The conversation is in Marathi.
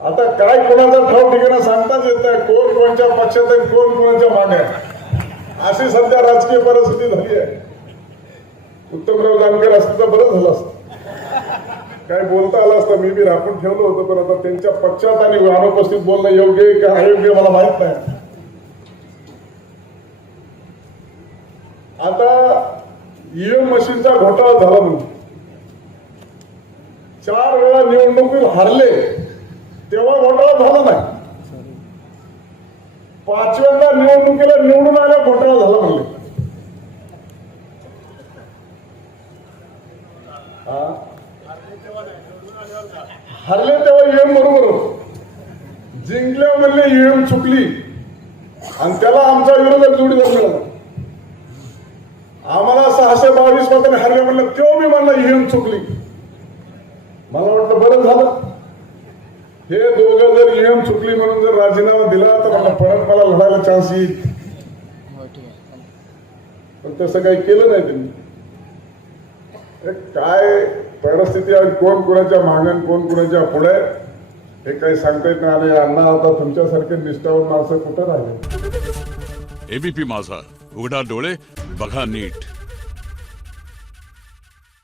आता काय कोणाचा ठाव ठिकाणा सांगताच येत नाही, कोण कोणत्या पक्षात आहे, कोण कोणाच्या मागे आहे, अशी सध्या राजकीय परिस्थिती झाली आहे. उत्तमराव जानकर असतं तर बरं झालं असतं, काय बोलता आलं असतं, मी बी राखून ठेवलं होतं. पण आता त्यांच्या पक्षात आणि अनुपस्थित बोलणं योग्य आहे का अयोग्य मला माहित नाही. आता ईव्हीएम मशीनचा घोटाळा झाला म्हणून 4 वेळा निवडणुकीत हारले, तेव्हा घोटाळा झाला नाही. 5व्यांदा निवडणुकीला निवडून आल्या घोटाळा झाला म्हणले. हरले तेव्हा ईव्हीएम बरोबर होत, जिंकल्या म्हणले ईव्हीएम चुकली आणि त्याला आमचा विरोधक जोडीदार मिळाला. आम्हाला 622 मतांनी हरले म्हणलं, तेव्हा मी म्हणला ईव्हीएम चुकली. मला वाटलं बरं झालं, हे दोघं जर ईव्हीएम चुकली म्हणून जर राजीनामा दिला तर मला परत मला लढायला चान्स येईल. पण तसं काही केलं नाही त्यांनी. काय परिस्थिती आहे, कोण कुणाच्या मागण कोण कुणाच्या पुढे हे काही सांगता येत नाही. आणि अण्णा आता तुमच्यासारखे निष्ठावंत माणसं कुठं राहिले. एबीपी माझा, उघडा डोळे बघा नीट.